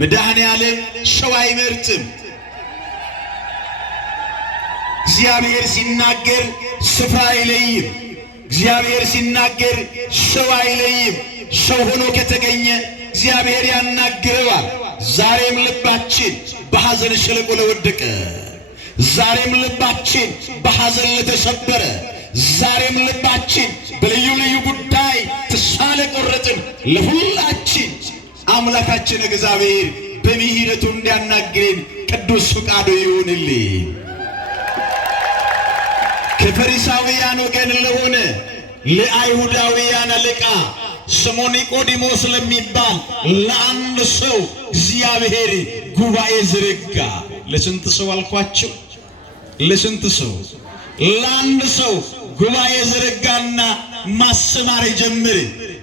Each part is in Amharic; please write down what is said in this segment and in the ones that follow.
መድኃኔዓለም ሰው አይመርጥም። እግዚአብሔር ሲናገር ስፍራ አይለይም። እግዚአብሔር ሲናገር ሰው አይለይም። ሰው ሆኖ ከተገኘ እግዚአብሔር ያናግረዋል። ዛሬም ልባችን በሐዘን ሸለቆ ለወደቀ፣ ዛሬም ልባችን በሐዘን ለተሰበረ፣ ዛሬም ልባችን በልዩ ልዩ ጉዳይ ተስፋ ለቆረጥን ለሁላችን አምላካችን እግዚአብሔር በምሕረቱ እንዲያናግረን ቅዱስ ፈቃዱ ይሁንልን። ከፈሪሳውያን ወገን ለሆነ ለአይሁዳውያን አለቃ ስሙ ኒቆዲሞስ ለሚባል ለአንድ ሰው እግዚአብሔር ጉባኤ ዘረጋ። ለስንት ሰው አልኳችሁ? ለስንት ሰው? ለአንድ ሰው ጉባኤ ዘረጋና ማስተማር ጀመረ።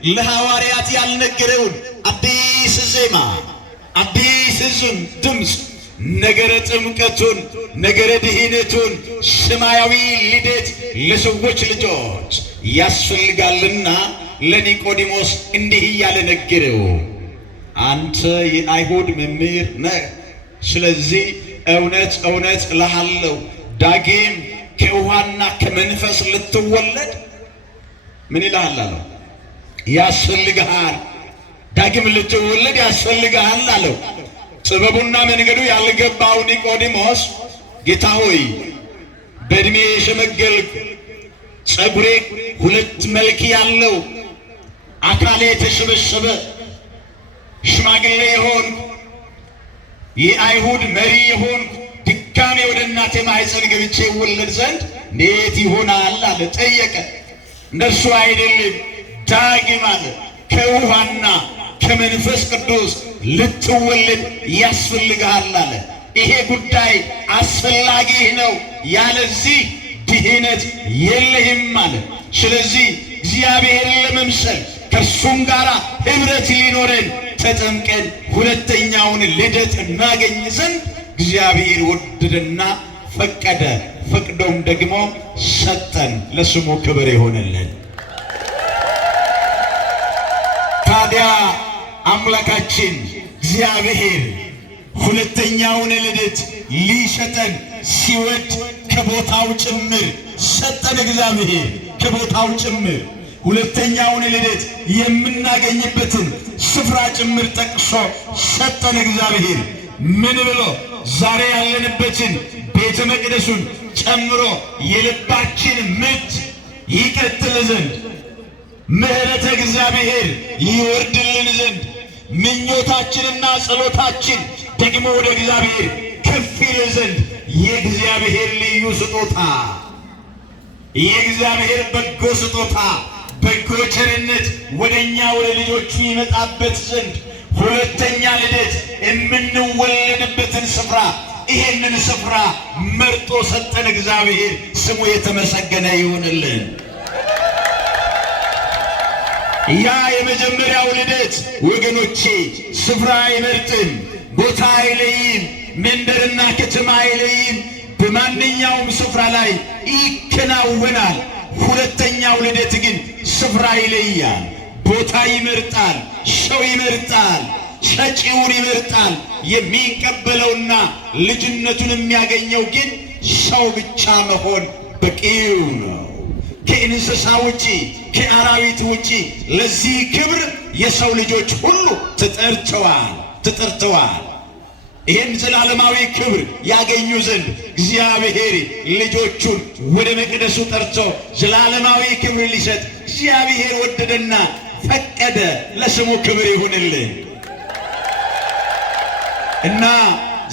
ለሐዋርያት ያልነገረውን አዲስ ዜማ፣ አዲስ ድምፅ፣ ነገረ ጥምቀቱን፣ ነገረ ድኅነቱን፣ ሰማያዊ ልደት ለሰዎች ልጆች ያስፈልጋልና ለኒቆዲሞስ እንዲህ እያለ ነገረው። አንተ የአይሁድ መምህር ነህ። ስለዚህ እውነት እውነት እልሃለሁ ዳግም ከውሃና ከመንፈስ ልትወለድ ምን ይልሃል አለው? ያስፈልግሃል። ዳግም ልትወለድ ያስፈልግሃል አለው። ጥበቡና መንገዱ ያልገባው ኒቆዲሞስ ጌታ ሆይ በእድሜ የሸመገልኩ፣ ጸጉሬ ሁለት መልክ ያለው፣ አካሌ የተሸበሸበ ሽማግሌ የሆንኩ የአይሁድ መሪ የሆንኩ ድጋሜ ወደ እናቴ ማኅፀን ገብቼ ይወለድ ዘንድ እንዴት ይሆናል አለ። ጠየቀ። እንደሱ አይደለም ዳግም አለ ከውሃና ከመንፈስ ቅዱስ ልትወለድ ያስፈልግሃል አለ። ይሄ ጉዳይ አስፈላጊ ነው፣ ያለዚህ ድኅነት የለህም አለ። ስለዚህ እግዚአብሔርን ለመምሰል ከእርሱም ጋር ኅብረት ሊኖረን ተጠምቀን ሁለተኛውን ልደት እናገኝ ዘንድ እግዚአብሔር ወደደና ፈቀደ። ፈቅዶም ደግሞ ሰጠን። ለስሙ ክብር ይሆንልን። ታዲያ አምላካችን እግዚአብሔር ሁለተኛውን ልደት ሊሰጠን ሲወድ ከቦታው ጭምር ሰጠን። እግዚአብሔር ከቦታው ጭምር ሁለተኛውን ልደት የምናገኝበትን ስፍራ ጭምር ጠቅሶ ሰጠን። እግዚአብሔር ምን ብሎ? ዛሬ ያለንበትን ቤተ መቅደሱን ጨምሮ የልባችን ምት ይቀጥል ዘንድ፣ ምሕረተ እግዚአብሔር ይወርድልን ዘንድ፣ ምኞታችንና ጸሎታችን ደግሞ ወደ እግዚአብሔር ከፍ ይል ዘንድ የእግዚአብሔር ልዩ ስጦታ፣ የእግዚአብሔር በጎ ስጦታ፣ በጎ ቸርነት ወደኛ ወደ ልጆቹ ይመጣበት ዘንድ ሁለተኛ ልደት የምንወለድበትን ስፍራ ይሄንን ስፍራ መርጦ ሰጠን። እግዚአብሔር ስሙ የተመሰገነ ይሁንልን። ያ የመጀመሪያው ልደት ወገኖቼ ስፍራ አይመርጥም፣ ቦታ አይለይም፣ መንደርና ከተማ አይለይም። በማንኛውም ስፍራ ላይ ይከናወናል። ሁለተኛው ልደት ግን ስፍራ ይለያል፣ ቦታ ይመርጣል፣ ሰው ይመርጣል፣ ሰጪውን ይመርጣል። የሚቀበለውና ልጅነቱን የሚያገኘው ግን ሰው ብቻ መሆን በቂው ነው። ከእንስሳ ውጪ ከአራዊት ውጪ ለዚህ ክብር የሰው ልጆች ሁሉ ተጠርተዋል። ይህን ዘላለማዊ ክብር ያገኙ ዘንድ እግዚአብሔር ልጆቹን ወደ መቅደሱ ጠርቶ ዘላለማዊ ክብር ሊሰጥ እግዚአብሔር ወደደና ፈቀደ። ለስሙ ክብር ይሁንልን እና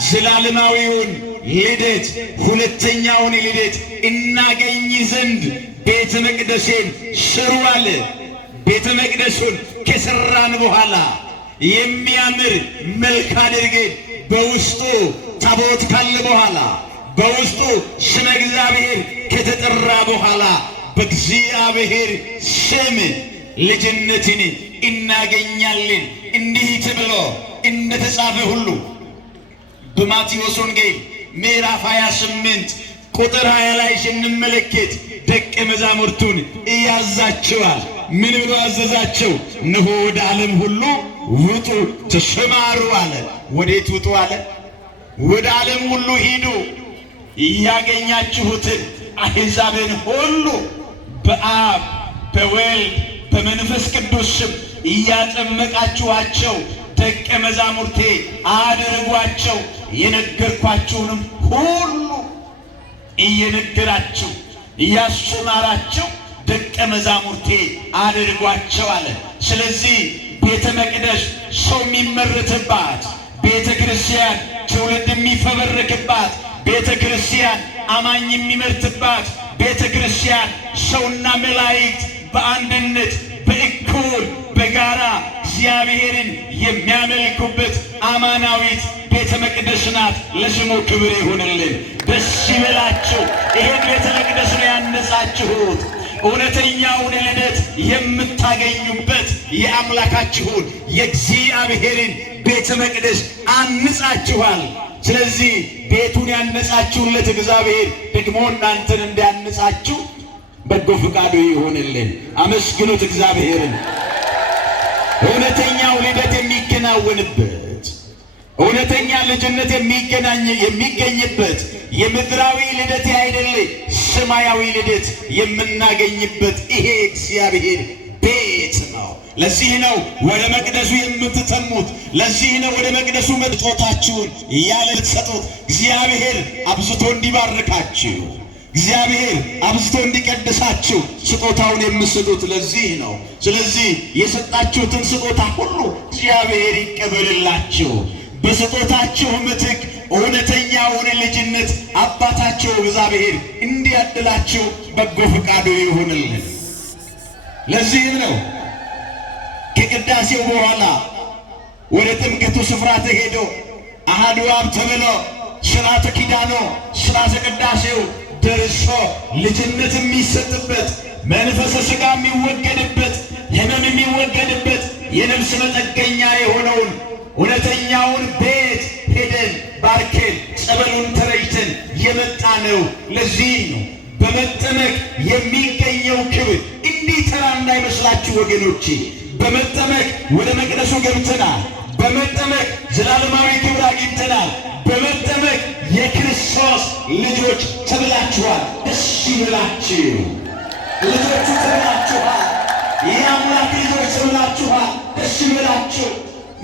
ዘላለማዊውን ልደት ሁለተኛውን ልደት እናገኝ ዘንድ ቤተ መቅደሴን ስሩ አለ። ቤተ መቅደሱን ከሰራን በኋላ የሚያምር መልክ አድርገን በውስጡ ታቦት ካለ በኋላ በውስጡ ስመ እግዚአብሔር ከተጠራ በኋላ በእግዚአብሔር ስም ልጅነትን እናገኛለን። እንዲህ ተብሎ እንደተጻፈ ሁሉ በማቴዎስ ወንጌል ምዕራፍ 28 ቁጥር 20 ላይ ስንመለከት ደቀ መዛሙርቱን እያዛቸዋል። ምን ብሎ አዘዛቸው? እነሆ ወደ ዓለም ሁሉ ውጡ ተሰማሩ አለ። ወዴት ውጡ አለ? ወደ ዓለም ሁሉ ሂዱ፣ ያገኛችሁትን አሕዛብን ሁሉ በአብ በወልድ በመንፈስ ቅዱስ ስም እያጠመቃችኋቸው ደቀ መዛሙርቴ አድርጓቸው፣ የነገርኳችሁንም ሁሉ እየነገራችሁ እያስተማራችሁ ደቀ መዛሙርቴ አድርጓቸው አለ። ስለዚህ ቤተ መቅደስ ሰው የሚመረትባት፣ ቤተ ክርስቲያን ትውልድ የሚፈበረክባት፣ ቤተ ክርስቲያን አማኝ የሚመርትባት፣ ቤተ ክርስቲያን ሰውና መላእክት በአንድነት በእኩል በጋራ እግዚአብሔርን የሚያመልኩበት አማናዊት ቤተ መቅደስ ናት። ለስሙ ክብር ይሁንልን። ደስ ይበላችሁ። ይሄን ቤተ መቅደስ ነው ያነጻችሁት። እውነተኛውን ልደት የምታገኙበት የአምላካችሁን የእግዚአብሔርን ቤተ መቅደስ አንጻችኋል። ስለዚህ ቤቱን ያነጻችሁለት እግዚአብሔር ደግሞ እናንተን እንዲያነጻችሁ በጎ ፈቃዱ ይሆንልን። አመስግኑት እግዚአብሔርን። እውነተኛው ልደት የሚከናወንበት፣ እውነተኛ ልጅነት የሚገኝበት የምድራዊ ልደት አይደለ፣ ሰማያዊ ልደት የምናገኝበት ይሄ እግዚአብሔር ቤት ነው። ለዚህ ነው ወደ መቅደሱ የምትተሙት። ለዚህ ነው ወደ መቅደሱ መጥቶታችሁን እያለ ልትሰጡት እግዚአብሔር አብዝቶ እንዲባርካችሁ፣ እግዚአብሔር አብዝቶ እንዲቀድሳችሁ ስጦታውን የምትሰጡት ለዚህ ነው። ስለዚህ የሰጣችሁትን ስጦታ ሁሉ እግዚአብሔር ይቀበልላችሁ። በስጦታችሁ ምትክ እውነተኛውን ልጅነት አባታችሁ እግዚአብሔር እንዲያድላችሁ በጎ ፈቃዱ ይሁንልን። ለዚህም ነው ከቅዳሴው በኋላ ወደ ጥምቀቱ ስፍራ ተሄዶ አሐዱ አብ ተብሎ ሥርዓተ ኪዳኑ ሥርዓተ ቅዳሴው ደርሶ ልጅነት የሚሰጥበት፣ መንፈሰ ሥጋ የሚወገድበት፣ ሕመም የሚወገድበት የነፍስ መጠገኛ የሆነውን እውነተኛውን ቤት ሄደን ባርከን ጸበሉን ተረጭተን የመጣ ነው። ለዚህ ነው በመጠመቅ የሚገኘው ክብር እንዲህ ተራ እንዳይመስላችሁ ወገኖቼ። በመጠመቅ ወደ መቅደሱ ገብተናል። በመጠመቅ ዘላለማዊ ክብር አግኝተናል። በመጠመቅ የክርስቶስ ልጆች ተብላችኋል። ደስ ይበላችሁ። ልጆቹ ተብላችኋል። የአምላክ ልጆች ተብላችኋል። ደስ ይበላችሁ።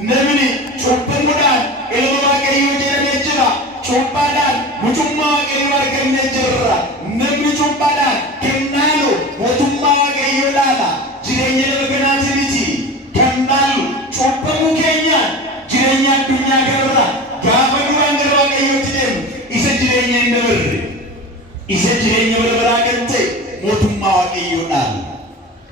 ነምን ጮበሙዳን ኤሎዋቀዮ ጀረጀራ ጮባዳን ሙቱማ ዋቀዮ አርገነጀራ ነምን ጮባዳን ከናሉ ሙቱማ ዋቀዮ ላላ ጅሬኛ ለገናዝሪቲ ከናሉ ጮበሙ ኬኛ ጅሬኛ ዱኛ ገራ ጋፈዱን ገራ ዋቀዮ ትደም ኢሰ ጅሬኛ እንደበር ኢሰ ጅሬኛ በረበራ ገንተ ሙቱማ ዋቀዮ ላላ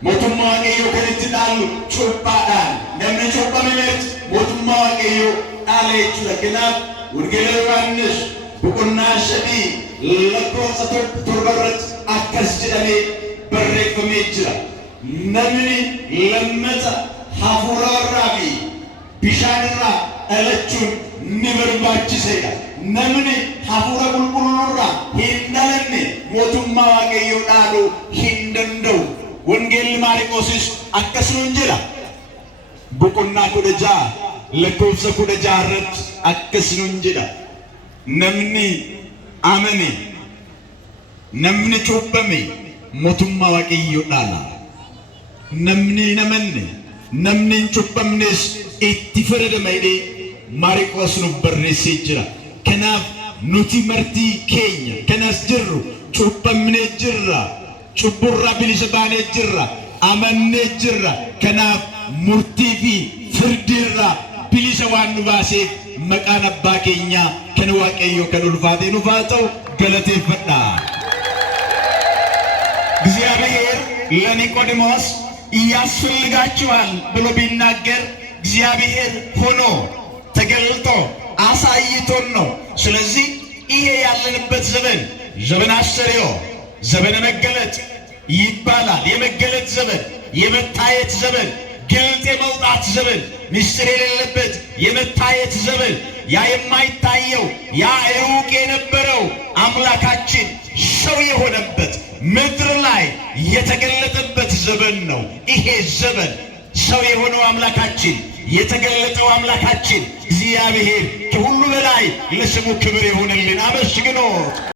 ሞቱማ ዋቀዮ ከልትዳሉ ጮባዳን ነምን ጮበመለት ሞቱማ ዋቀዮ ዳለች ለከናፍ ወንጌል ዮሐንስ በቁና ሸዲ ለኮሰ ተርበረት አከስ ጀደሜ በረከመ ጅራ ነምን ለመታ ሐፉራ ራቢ ቢሻንራ አለቹን ንበርባች ሰያ ነምን ሐፉራ ቁልቁሉራ ሂንዳለነ ሞቱማ ዋቀዮ ዳሉ ሂንደንደው ወንጌል ማርቆስስ አከስኑ እንጀራ በቁና ኩደጃ ለኮብሰ ኩደጃ ረት አከስኑ እንጀራ ነምኒ አመኔ ነምኒ ጮበሜ ሞቱማ ዋቀዮ ዳላ ነምኒ ነመኔ ነምኒ ጮበምኔስ ኢtti ፈረደመይዴ ማርቆስ ነው በርኔስ ጅራ ከናፍ ኑቲ መርቲ ኬኛ ከናስ ጅሩ ጮበምኔ ጅራ ጩቡራ ቢሊሰ ባኔ ጅራ አመኔ ጅራ ከናፍ ሙርቲፊ ፍርድራ ቢሊሰ ዋኑ ባሴ መቃን አባ ኬኛ ከነ ዋቀዮ ከሉልፋቴ ኑፋተው ገለቴ ፈዳ እግዚአብሔር ለኒቆዲሞስ ያስፈልጋችኋል ብሎ ቢናገር እግዚአብሔር ሆኖ ተገልጦ አሳይቶን ነው። ስለዚህ ይሄ ያለንበት ዘመን ዘመን አስተርእዮ ዘመነ መገለጥ ይባላል። የመገለጥ ዘመን፣ የመታየት ዘመን፣ ግልጥ የመውጣት ዘመን፣ ምስጢር የሌለበት የመታየት ዘመን፣ ያ የማይታየው ያ ሩቅ የነበረው አምላካችን ሰው የሆነበት ምድር ላይ የተገለጠበት ዘመን ነው። ይሄ ዘመን ሰው የሆነው አምላካችን የተገለጠው አምላካችን እግዚአብሔር ከሁሉ በላይ ለስሙ ክብር ይሁንልን። አመስግኖ